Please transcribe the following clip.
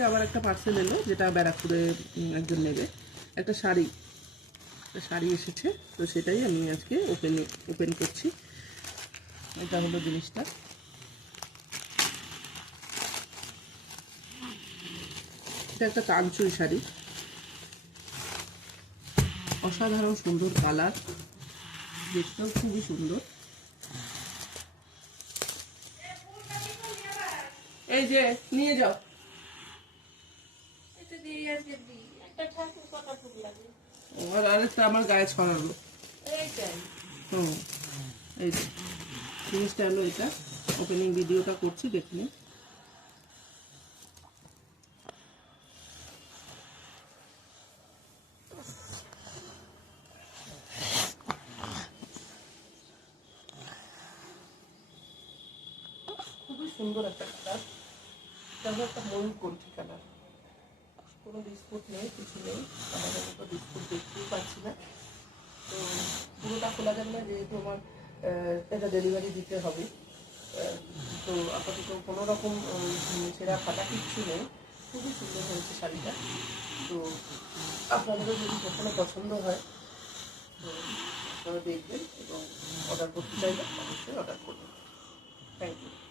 আজকে আবার একটা পার্সেল এলো, যেটা ব্যারাকপুরে একজন নেবে। একটা শাড়ি এসেছে, তো সেটাই আমি আজকে ওপেন করছি। এটা হলো জিনিসটা। এটা একটা কাঞ্চুই শাড়ি, অসাধারণ সুন্দর কালার, দেখতেও খুবই সুন্দর। এই যে নিয়ে যাও, আর আরেকটা আমার গায়ে ছড়ালো। হুম, এই যে জিনিসটা হলো এটা। ওপেনিং ভিডিওটা করছি, দেখুন। খুবই সুন্দর একটা কালার, এটা একটা ময়ূরকণ্ঠী কালার। কোনো বিস্কুট নেই, কিছু নেই, আমাদের মতো বিস্কুট দেখতেই পাচ্ছি না। তো পুরোটা খোলা যাবে না, যেহেতু আমার এটা ডেলিভারি দিতে হবে। তো আপাতত কোনো রকম ছেঁড়া ফাটা কিচ্ছু নেই। খুবই সুন্দর হয়েছে শাড়িটা। তো আপনাদেরও যদি কখনো পছন্দ হয় তো আপনারা দেখবেন এবং অর্ডার করতে চাইলে অবশ্যই অর্ডার করবেন। Thank you.